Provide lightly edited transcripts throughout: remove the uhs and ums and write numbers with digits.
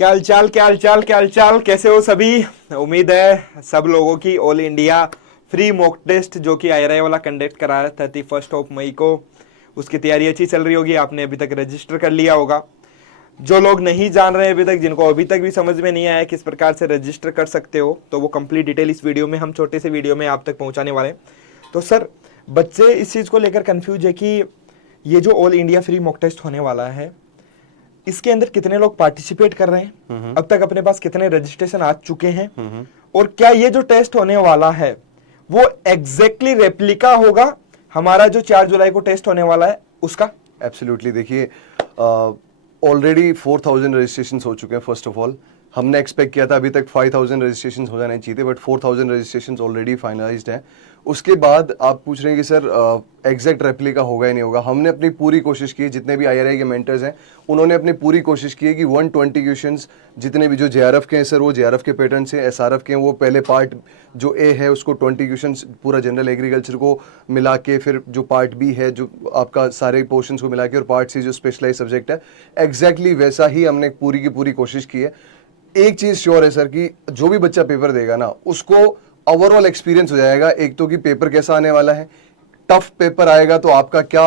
क्या हालचाल, क्या हालचाल, क्या हालचाल, कैसे हो सभी। उम्मीद है सब लोगों की all India free mock test जो कि आईआरआई वाला कंडक्ट करा है 31 मई को, उसकी तैयारी अच्छी चल रही होगी। आपने अभी तक रजिस्टर कर लिया होगा। जो लोग नहीं जान रहे हैं अभी तक, जिनको अभी तक भी समझ में नहीं आया किस प्रकार से रजिस्टर कर सकते हो, तो वो कंप्लीट डिटेल इस वीडियो में, हम छोटे से वीडियो में आप तक पहुंचाने वाले हैं। तो सर, बच्चे इस चीज़ को लेकर कंफ्यूज है कि ये जो all India free mock test होने वाला है, इसके अंदर कितने लोग पार्टिसिपेट कर रहे हैं, अब तक अपने पास कितने रजिस्ट्रेशन आ चुके हैं, और क्या ये जो टेस्ट होने वाला है वो एग्जैक्टली रेप्लिका होगा हमारा जो 4 जुलाई को टेस्ट होने वाला है उसका। एब्सोल्युटली। देखिए, ऑलरेडी 4000 रजिस्ट्रेशन हो चुके हैं। फर्स्ट ऑफ ऑल, हमने एक्सपेक्ट किया था अभी तक 5000 रजिस्ट्रेशन हो जाने चाहिए, बट 4000 रजिस्ट्रेशन ऑलरेडी फाइनलाइज्ड हैं। उसके बाद आप पूछ रहे हैं कि सर एग्जैक्ट रेप्लिका होगा या नहीं होगा। हमने अपनी पूरी कोशिश की, जितने भी आईआरआई के मेंटर्स हैं उन्होंने अपनी पूरी कोशिश की है कि 120 क्वेश्चंस जितने भी जो जेआरएफ के हैं सर, वो जेआरएफ के पैटर्न से, एसआरएफ के हैं वो पहले पार्ट जो ए है उसको 20 क्वेश्चंस पूरा जनरल एग्रीकल्चर को मिला के, फिर जो पार्ट बी है जो आपका सारे पोर्शंस को मिला के, और पार्ट सी जो स्पेशलाइज सब्जेक्ट है, एग्जैक्टली वैसा ही हमने पूरी की पूरी कोशिश की है। एक चीज श्योर है सर कि जो भी बच्चा पेपर देगा ना, उसको ओवरऑल एक्सपीरियंस हो जाएगा। एक तो कि पेपर कैसा आने वाला है, टफ पेपर आएगा तो आपका क्या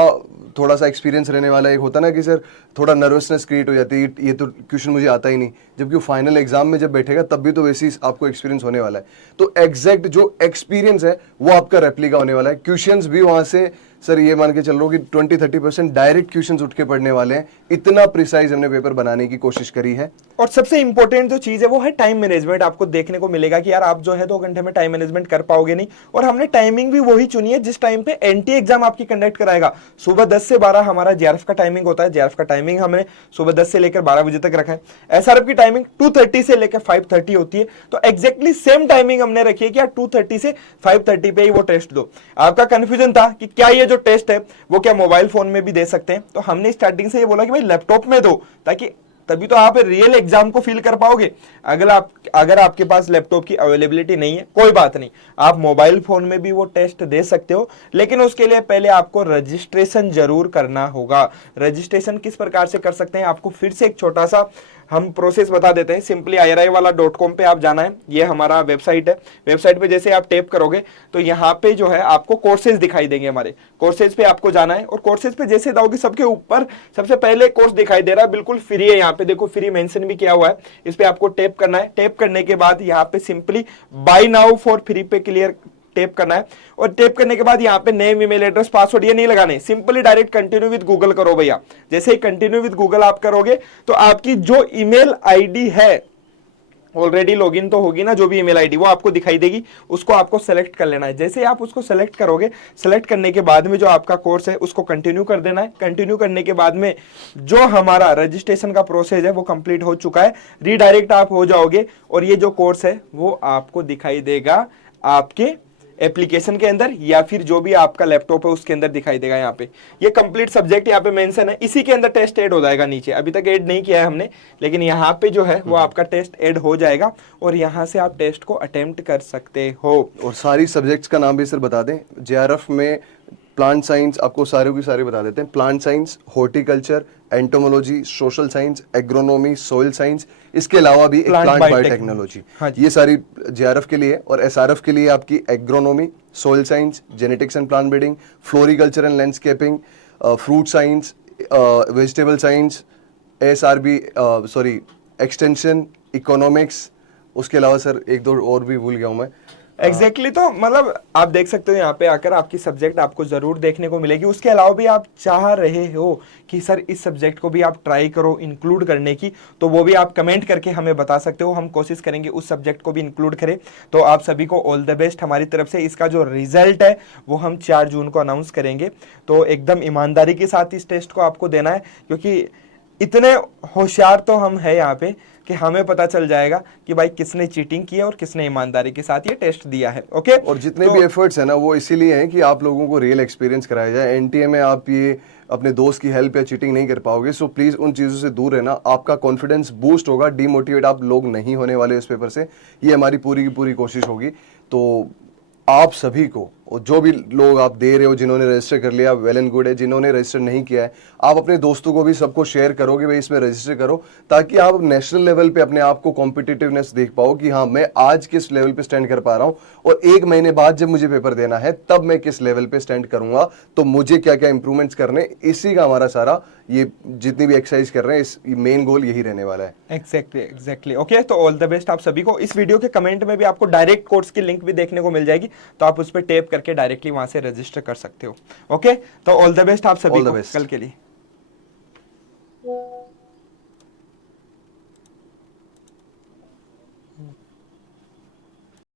थोड़ा सा एक्सपीरियंस रहने वाला है। एक होता ना कि सर थोड़ा नर्वसनेस क्रिएट हो जाती है, ये तो क्वेश्चन मुझे आता ही नहीं, जबकि फाइनल एग्जाम में जब बैठेगा तब भी तो वैसे ही आपको एक्सपीरियंस होने वाला है। तो एग्जैक्ट जो एक्सपीरियंस है वो आपका रेप्लिका होने वाला है। क्वेश्चंस भी वहां से सर ये मान के चल रहा हूँ कि 20-30% डायरेक्ट क्वेश्चंस उठ के पढ़ने वाले हैं। इतना प्रिसाइज हमने पेपर बनाने की कोशिश करी है। और सबसे इंपॉर्टेंट जो चीज है वो है टाइम मैनेजमेंट। आपको देखने को मिलेगा कि यार आप जो है 2 घंटे में टाइम मैनेजमेंट कर पाओगे नहीं, और हमने टाइमिंग भी वही चुनी है जिस टाइम पे एनटी एग्जाम आपकी कंडक्ट कराएगा। सुबह 10 से 12 हमारा जेआरएफ का टाइमिंग होता है। जेआरएफ का टाइमिंग हमने सुबह 10 से लेकर 12 बजे तक रखा है। एसआरएफ की टाइमिंग 2:30 से लेकर 5:30 होती है। तो एग्जैक्टली सेम टाइमिंग हमने रखी है कि यार 2:30 से 5:30 पे ही वो टेस्ट दो। आपका कंफ्यूजन था कि क्या ये जो टेस्ट है वो क्या मोबाइल फोन में भी दे सकते हैं, तो हमने स्टार्टिंग से ये बोला कि भाई लैपटॉप में दो, ताकि तभी तो आप रियल एग्जाम को फील कर पाओगे। अगर आपके पास लैपटॉप की अवेलेबिलिटी नहीं है, कोई बात नहीं, आप मोबाइल फोन में भी वो टेस्ट दे सकते हो, लेकिन उसके लिए पहले आपको रजिस्ट्रेशन जरूर करना होगा। रजिस्ट्रेशन किस प्रकार से कर सकते हैं, आपको फिर से एक छोटा सा हम प्रोसेस बता देते हैं। सिंपली IRI-wala.com पे आप जाना है, ये हमारा वेबसाइट है। वेबसाइट पे जैसे आप टैप करोगे तो यहाँ पे जो है आपको कोर्सेज दिखाई देंगे। हमारे कोर्सेज पे आपको जाना है, और कोर्सेज पे जैसे जाओगे सबके ऊपर सबसे पहले कोर्स दिखाई दे रहा है, बिल्कुल फ्री है। यहाँ पे देखो फ्री मेंशन भी किया हुआ है, इस पे आपको टैप करना है। टैप करने के बाद यहाँ पे simply buy now for free पे क्लियर टैप करना है, और टैप करने के बाद यहाँ पे नेम, ईमेल एड्रेस, पासवर्ड ये नहीं लगाने, simply direct continue with Google करो भैया। जैसे ही कंटिन्यू विद गूगल आप करोगे तो आपकी जो ईमेल आईडी है, ऑलरेडी लॉगिन तो होगी ना जो भी ईमेल आईडी, वो आपको दिखाई देगी, उसको आपको सेलेक्ट कर लेना है। जैसे ही आप उसको सेलेक्ट करोगे, सेलेक्ट करने के बाद में जो आपका कोर्स है उसको कंटिन्यू कर देना है। कंटिन्यू करने के बाद में जो हमारा रजिस्ट्रेशन का प्रोसेस है वो कंप्लीट हो चुका है, रीडायरेक्ट आप हो जाओगे, और ये जो कोर्स है वो आपको दिखाई देगा आपके एप्लीकेशन के अंदर, या फिर जो भी आपका लैपटॉप है उसके अंदर दिखाई देगा। यहाँ पे ये कंप्लीट सब्जेक्ट यहाँ पे मेंशन है, इसी के अंदर टेस्ट ऐड हो जाएगा। नीचे अभी तक ऐड नहीं किया है हमने, लेकिन यहाँ पे जो है वो आपका टेस्ट ऐड हो जाएगा, और यहाँ से आप टेस्ट को अटेम्प्ट कर सकते हो। और सारी सब्जेक्ट्स का नाम भी सर बता दें। जेआरएफ में प्लांट साइंस आपको सारे की सारे बता देते हैं। Plant science, horticulture, entomology, social science, agronomy, soil science, इसके अलावा भी एक प्लांट बायोटेक्नोलॉजी, ये सारी जेआरएफ के लिए। और एसआरएफ के लिए आपकी agronomy, soil science, genetics and plant breeding, floriculture and landscaping, fruit science, vegetable science, SRB sorry extension, economics. उसके अलावा सर एक दो और भी भूल गया हूं मैं। एग्जैक्टली तो मतलब आप देख सकते हो यहाँ पे आकर आपकी सब्जेक्ट आपको जरूर देखने को मिलेगी। उसके अलावा भी आप चाह रहे हो कि सर इस सब्जेक्ट को भी आप ट्राई करो इंक्लूड करने की, तो वो भी आप कमेंट करके हमें बता सकते हो। हम कोशिश करेंगे उस सब्जेक्ट को भी इंक्लूड करें। तो आप सभी को ऑल द बेस्ट हमारी तरफ से। इसका जो रिजल्ट है वो हम 4 जून को अनाउंस करेंगे, तो एकदम ईमानदारी के साथ इस टेस्ट को आपको देना है, क्योंकि इतने होशियार तो हम है यहाँ पे कि हमें पता चल जाएगा कि भाई किसने चीटिंग की है और किसने ईमानदारी के साथ ये टेस्ट दिया है। ओके, और जितने भी एफर्ट्स है ना वो इसीलिए हैं कि आप लोगों को रियल एक्सपीरियंस कराया जाए। एनटीए में आप ये अपने दोस्त की हेल्प या चीटिंग नहीं कर पाओगे, सो प्लीज उन चीजों से दूर रहना। आपका कॉन्फिडेंस बूस्ट होगा, डीमोटिवेट आप लोग नहीं होने वाले इस पेपर से, ये हमारी पूरी की पूरी कोशिश होगी। तो आप सभी को और जो भी लोग आप दे रहे हो, जिन्होंने रजिस्टर कर लिया वेल एंड गुड है, जिन्होंने रजिस्टर नहीं किया है आप अपने दोस्तों को भी सबको शेयर करो कि भाई इसमें रजिस्टर करो, ताकि आप नेशनल लेवल पे अपने आप को कॉम्पिटिटिवनेस देख पाओ कि हाँ मैं आज किस लेवल पे स्टैंड कर पा रहा हूँ, और 1 महीने बाद जब मुझे पेपर देना है तब मैं किस लेवल पे स्टैंड करूंगा, तो मुझे क्या क्या इंप्रूवमेंट्स करने, इसी का हमारा सारा ये जितनी भी एक्सरसाइज कर रहे हैं इस मेन गोल यही रहने वाला है। एग्जैक्टली ओके, तो ऑल द बेस्ट आप सभी को। इस वीडियो के कमेंट में भी आपको डायरेक्ट कोर्स की लिंक भी देखने को मिल जाएगी, तो आप उस पर टैप करके डायरेक्टली वहां से रजिस्टर कर सकते हो। ओके, तो ऑल द बेस्ट आप सभी All the को best. कल के लिए।